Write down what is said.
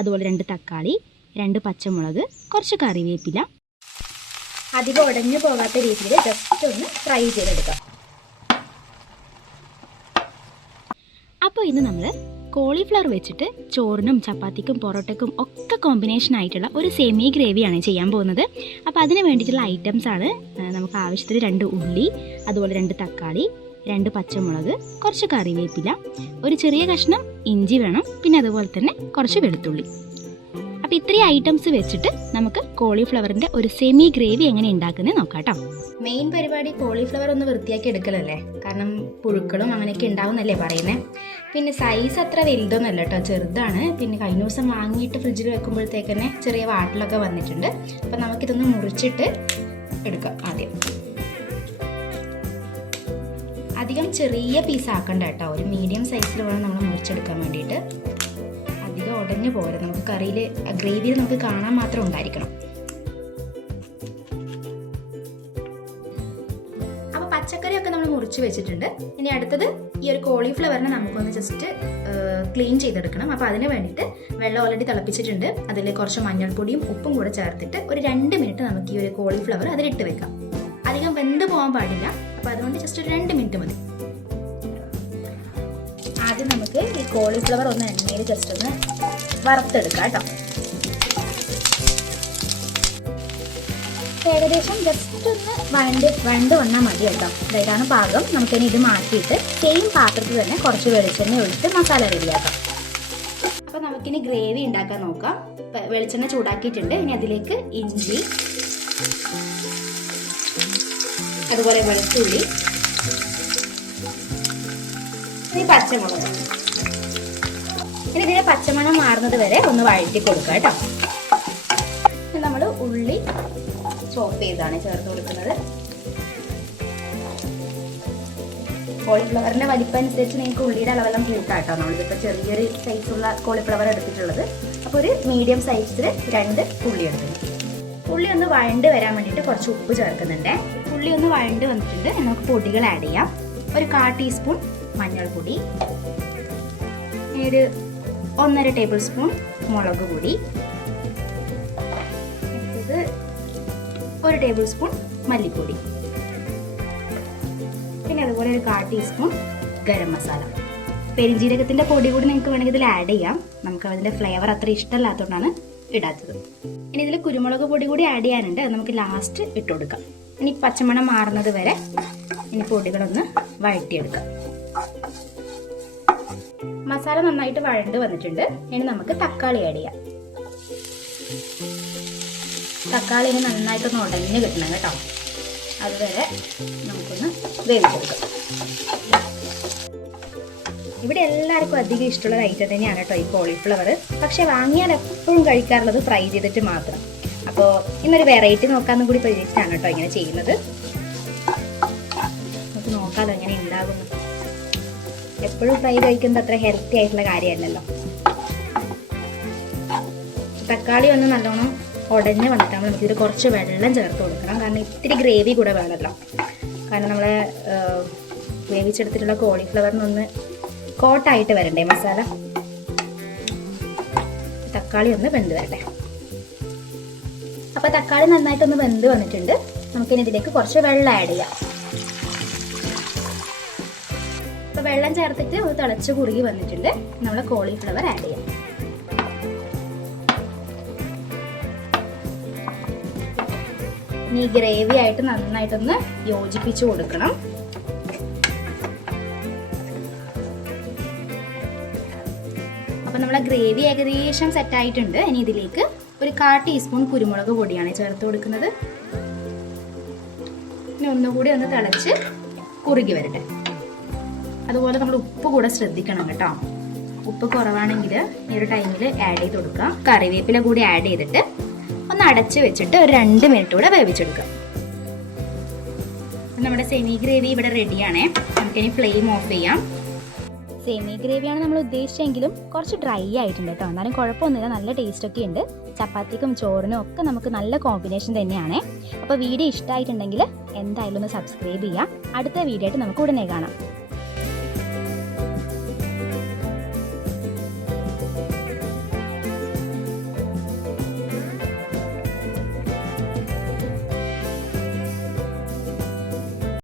അതുപോലെ 2 തക്കാളി, 2 പച്ചമുളക്, കുറച്ച് കറിവേപ്പില. അധികം ഉടഞ്ഞു പോകാത്ത രീതിയിൽ ജസ്റ്റ് ഒന്ന് ഫ്രൈ ചെയ്തെടുക്കാം. അപ്പോൾ ഇന്ന് നമ്മൾ കോളിഫ്ലവർ വെച്ചിട്ട് ചോറിനും ചപ്പാത്തിക്കും പൊറോട്ടയ്ക്കും ഒക്കെ കോമ്പിനേഷൻ ആയിട്ടുള്ള ഒരു സെമി ഗ്രേവിയാണ് ചെയ്യാൻ പോകുന്നത്. അപ്പോൾ അതിന് വേണ്ടിയിട്ടുള്ള ഐറ്റംസ് ആണ് നമുക്ക് ആവശ്യത്തിന് 2 ഉള്ളി, അതുപോലെ 2 തക്കാളി, 2 പച്ചമുളക്, കുറച്ച് കറിവേപ്പില, ഒരു ചെറിയ കഷ്ണം ഇഞ്ചി വേണം, പിന്നെ അതുപോലെ തന്നെ കുറച്ച് വെളുത്തുള്ളി. അപ്പോൾ ഇത്രയും ഐറ്റംസ് വെച്ചിട്ട് നമുക്ക് കോളിഫ്ലവറിൻ്റെ ഒരു സെമി ഗ്രേവി എങ്ങനെ ഉണ്ടാക്കുന്നത് നോക്കാം കേട്ടോ. മെയിൻ പരിപാടി കോളിഫ്ലവർ ഒന്ന് വൃത്തിയാക്കി എടുക്കലല്ലേ, കാരണം പുഴുക്കളും അങ്ങനെയൊക്കെ ഉണ്ടാവുന്നല്ലേ പറയുന്നത്. പിന്നെ സൈസ് അത്ര വലുതൊന്നുമല്ല കേട്ടോ, ചെറുതാണ്. പിന്നെ കഴിഞ്ഞ ദിവസം വാങ്ങിയിട്ട് ഫ്രിഡ്ജിൽ വെക്കുമ്പോഴത്തേക്ക് തന്നെ ചെറിയ വാട്ടിലൊക്കെ വന്നിട്ടുണ്ട്. അപ്പം നമുക്കിതൊന്ന് മുറിച്ചിട്ട് എടുക്കാം. അധികം ചെറിയ പീസ് ആക്കണ്ട കേട്ടോ, ഒരു മീഡിയം സൈസിൽ വേണം നമ്മൾ മുറിച്ചെടുക്കാൻ വേണ്ടിയിട്ട്. അധികം ഉടഞ്ഞു പോരാ, നമുക്ക് കറിയിൽ ഗ്രേവിയിൽ നമുക്ക് കാണാൻ മാത്രം ഉണ്ടായിരിക്കണം. അപ്പോൾ പച്ചക്കറിയൊക്കെ നമ്മൾ മുറിച്ച് വെച്ചിട്ടുണ്ട്. ഇനി അടുത്തത് ഈ ഒരു കോളിഫ്ലവറിനെ നമുക്കൊന്ന് ജസ്റ്റ് ക്ലീൻ ചെയ്തെടുക്കണം. അപ്പോൾ അതിന് വേണ്ടിയിട്ട് വെള്ളം ഓൾറെഡി തിളപ്പിച്ചിട്ടുണ്ട്. അതിൽ കുറച്ച് മഞ്ഞൾപ്പൊടിയും ഉപ്പും കൂടെ ചേർത്തിട്ട് ഒരു 2 മിനിറ്റ് നമുക്ക് ഈ ഒരു കോളിഫ്ലവർ അതിലിട്ട് വെക്കാം. അധികം വെന്ത് പോകാൻ പാടില്ല, അപ്പോൾ അതുകൊണ്ട് ജസ്റ്റ് ഒരു 2 മിനിറ്റ് മതി. ആദ്യം നമുക്ക് ഈ കോളിഫ്ലവർ ഒന്ന് എണ്ണയിൽ ജസ്റ്റ് ഒന്ന് വറുത്തെടുക്കാം കേട്ടോ. ഏകദേശം ജസ്റ്റ് ഒന്ന് വഴണ്ട് വന്നാൽ മതി കേട്ടോ. ഇതാണ് പാകം. നമുക്കിനി ഇത് മാറ്റിയിട്ട് സെയിം പാത്രത്തിൽ തന്നെ കുറച്ച് വെളിച്ചെണ്ണ ഒഴിച്ച് മസാല റെഡിയാക്കാം. അപ്പോൾ നമുക്കിനി ഗ്രേവി ഉണ്ടാക്കാൻ നോക്കാം. വെളിച്ചെണ്ണ ചൂടാക്കിയിട്ടുണ്ട്. ഇനി അതിലേക്ക് ഇഞ്ചി, അതുപോലെ വെളുത്തുള്ളി, ഇനി പച്ചമുളക്. ഇനി ഇതിനെ പച്ചമണം മാറുന്നത് വരെ ഒന്ന് വഴറ്റി കൊടുക്കുക കേട്ടോ. നമ്മൾ ഉള്ളി ചോപ്പ് ചെയ്താണ് ചേർത്ത് കൊടുക്കുന്നത്. കോളിഫ്ലവറിന്റെ വലിപ്പം അനുസരിച്ച് നിങ്ങൾക്ക് ഉള്ളിയുടെ അളവെല്ലാം കൂട്ടാം കേട്ടോ. നമ്മളിതിപ്പോൾ ചെറിയൊരു സൈസുള്ള കോളിഫ്ലവർ എടുത്തിട്ടുള്ളത്. അപ്പോൾ ഒരു മീഡിയം സൈസിൽ 2 ഉള്ളി എടുക്കുന്നു. ഉള്ളി ഒന്ന് വഴണ്ട് വരാൻ വേണ്ടിയിട്ട് കുറച്ച് ഉപ്പ് ചേർക്കുന്നുണ്ട്. ഉള്ളി ഒന്ന് വഴണ്ട് വന്നിട്ടുണ്ട്. നമുക്ക് പൊടികൾ ആഡ് ചെയ്യാം. ഒരു 1/4 ടീസ്പൂൺ മഞ്ഞൾപ്പൊടി, ഒരു 1.5 ടേബിൾ സ്പൂൺ മുളക് പൊടി, അടുത്തത് 1 ടേബിൾ സ്പൂൺ മല്ലിപ്പൊടി, പിന്നെ അതുപോലെ ഒരു 1/4 ടീസ്പൂൺ ഗരം മസാല. പെരിഞ്ജീരകത്തിൻ്റെ പൊടി കൂടി നിങ്ങൾക്ക് വേണമെങ്കിൽ ഇതിൽ ആഡ് ചെയ്യാം. നമുക്ക് അതിൻ്റെ ഫ്ലേവർ അത്ര ഇഷ്ടമല്ലാത്തതുകൊണ്ടാണ് ഇടാത്തത്. ഇനി ഇതിൽ കുരുമുളക് പൊടി കൂടി ആഡ് ചെയ്യാനുണ്ട്. അത് നമുക്ക് ലാസ്റ്റ് ഇട്ട് കൊടുക്കാം. ഇനി പച്ചമണം മാറുന്നത് വരെ ഇനി പൊടികളൊന്ന് വഴറ്റിയെടുക്കാം. മസാല നന്നായിട്ട് വഴണ്ട് വന്നിട്ടുണ്ട്. ഇനി നമുക്ക് തക്കാളി ആഡ് ചെയ്യാം. തക്കാളി ഇനി നന്നായിട്ടൊന്ന് ഉടഞ്ഞ് കിട്ടണം കേട്ടോ. അതുവരെ നമുക്കൊന്ന് വേവിച്ചെടുക്കാം. ഇവിടെ എല്ലാവർക്കും അധികം ഇഷ്ടമുള്ള ഐറ്റം തന്നെയാണ് കേട്ടോ ഈ കോളിഫ്ലവർ. പക്ഷെ വാങ്ങിയാൽ എപ്പോഴും കഴിക്കാറുള്ളത് ഫ്രൈ ചെയ്തിട്ട് മാത്രം. അപ്പോൾ ഇന്നൊരു വെറൈറ്റി നോക്കാമെന്നും കൂടി പ്രതീക്ഷിച്ചാണ് കേട്ടോ ഇങ്ങനെ ചെയ്യുന്നത്. നമുക്ക് നോക്കാതെ എങ്ങനെ ഉണ്ടാകുന്നു. എപ്പോഴും ഫ്രൈ കഴിക്കുന്നത് അത്ര ഹെൽത്തി ആയിട്ടുള്ള കാര്യമല്ലല്ലോ. തക്കാളി ഒന്ന് നല്ലോണം ഉടഞ്ഞ് വന്നിട്ടാകുമ്പോൾ നമുക്കിത് കുറച്ച് വെള്ളം ചേർത്ത് കൊടുക്കണം. കാരണം ഇത്തിരി ഗ്രേവി കൂടെ വേണമല്ലോ. കാരണം നമ്മൾ വേവിച്ചെടുത്തിട്ടുള്ള കോളിഫ്ലവറിനൊന്ന് കോട്ടായിട്ട് വരണ്ടേ മസാല. തക്കാളി ഒന്ന് വെന്ത് വരട്ടെ. അപ്പോൾ തക്കാളി നന്നായിട്ടൊന്ന് വെന്ത് വന്നിട്ടുണ്ട്. നമുക്കിനി ഇതിലേക്ക് കുറച്ച് വെള്ളം ആഡ് ചെയ്യാം. അപ്പോൾ വെള്ളം ചേർത്തിട്ട് ഒന്ന് തിളച്ച് കുറുകി വന്നിട്ടുണ്ട്. നമ്മൾ കോളിഫ്ലവർ ആഡ് ചെയ്യാം. ഇനി ഈ ഗ്രേവി ആയിട്ട് നന്നായിട്ടൊന്ന് യോജിപ്പിച്ച് കൊടുക്കണം. അപ്പോൾ നമ്മളെ ഗ്രേവി ഏകദേശം സെറ്റായിട്ടുണ്ട്. ഇനി ഇതിലേക്ക് ഒരു 1/4 ടീസ്പൂൺ കുരുമുളക് പൊടിയാണ് ചേർത്ത് കൊടുക്കുന്നത്. ഇനി ഒന്നുകൂടി ഒന്ന് തിളച്ച് കുറുകി വരട്ടെ. അതുപോലെ നമ്മൾ ഉപ്പ് കൂടെ ശ്രദ്ധിക്കണം കേട്ടോ. ഉപ്പ് കുറവാണെങ്കിൽ ഈ ഒരു ടൈമിൽ ആഡ് ചെയ്ത് കൊടുക്കാം. കറിവേപ്പില കൂടി ആഡ് ചെയ്തിട്ട് ഒന്ന് അടച്ച് വെച്ചിട്ട് ഒരു 2 മിനിറ്റ് കൂടെ വേവിച്ചെടുക്കാം. നമ്മുടെ സെമി ഗ്രേവി ഇവിടെ റെഡിയാണേ. നമുക്കിനി ഫ്ലെയിം ഓഫ് ചെയ്യാം. സെമി ഗ്രേവിയാണ് നമ്മൾ ഉദ്ദേശിച്ചെങ്കിലും കുറച്ച് ഡ്രൈ ആയിട്ടുണ്ട് കേട്ടോ. എന്നാലും കുഴപ്പമൊന്നുമില്ല, നല്ല ടേസ്റ്റ് ഒക്കെ ഉണ്ട്. ചപ്പാത്തിക്കും ചോറിനും ഒക്കെ നമുക്ക് നല്ല കോമ്പിനേഷൻ തന്നെയാണ്. അപ്പോൾ വീഡിയോ ഇഷ്ടമായിട്ടുണ്ടെങ്കിൽ എന്തായാലും ഒന്ന് സബ്സ്ക്രൈബ് ചെയ്യാം. അടുത്ത വീഡിയോ ആയിട്ട് നമുക്ക് ഉടനെ കാണാം.